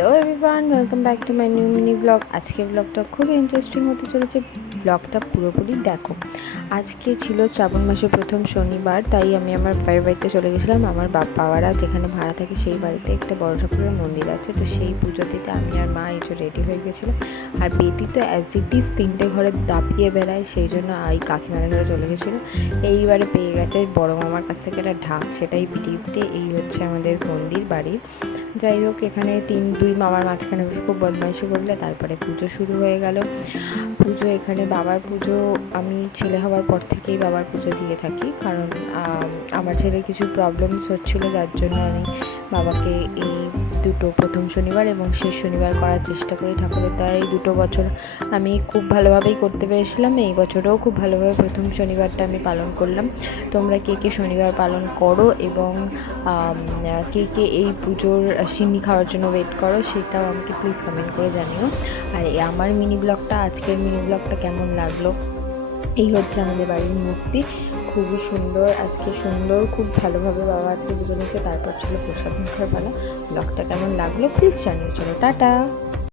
Hello everyone, welcome back to my new mini blog. আজকের ব্লগটা খুবই ইন্টারেস্টিং হতে চলেছে। ব্লগটা পুরোপুরি দেখো। আজকে ছিল শ্রাবণ মাসের প্রথম শনিবার, তাই আমি আমার বাপের বাড়িতে চলে গেছিলাম। আমার বাবারা যেখানে ভাড়া থাকে সেই বাড়িতে একটা বড় ঠাকুরের মন্দির আছে, তো সেই পুজো দিতে আমি আর মা এই যে রেডি হয়ে গেছিলাম। আর বেটি তো অ্যাজ ইট ইজ 3টে ঘরে দাপিয়ে বেড়ায়, সেই জন্য এই কাকিমাদের ঘরে চলে গেছিলো। এইবারে পেয়ে গেছে বড় মামার কাছ থেকে একটা ঢাক, সেটাই পিটিয়ে এই হচ্ছে আমাদের মন্দির বাড়ি। যাই হোক, এখানে দুই মামার মাঝখানে খুব বদমাইশি করলে তারপরে পুজো শুরু হয়ে গেল। পুজো এখানে বাবার পুজো আমি ছেলে হওয়ার পর থেকেই বাবার পুজো দিয়ে থাকি, কারণ আমার ছেলের কিছু প্রবলেমস হচ্ছিলো, যার জন্য আমি বাবাকে এই দুটো প্রথম শনিবার এবং শেষ শনিবার করার চেষ্টা করি। ঠাকুরের দয়ায় 2 বছর আমি খুব ভালোভাবেই করতে পেরেছিলাম। এই বছরেও খুব ভালোভাবে প্রথম শনিবারটা আমি পালন করলাম। তোমরা কে কে শনিবার পালন করো এবং কে কে এই পুজোর সিন্নি খাওয়ার জন্য ওয়েট করো, সেটাও আমাকে প্লিজ কমেন্ট করে জানিও। আর আমার আজকের মিনি ব্লগটা কেমন লাগলো। এই হচ্ছে আমাদের বাড়ির মূর্তি, খুবই সুন্দর। আজকে খুব ভালোভাবে বাবা আজকে পুজো নিচ্ছে। তারপর ছিল প্রসাদ মুখের পালা। ব্লগটা কেমন লাগলো প্লিজ জানিও। চলো টাটা।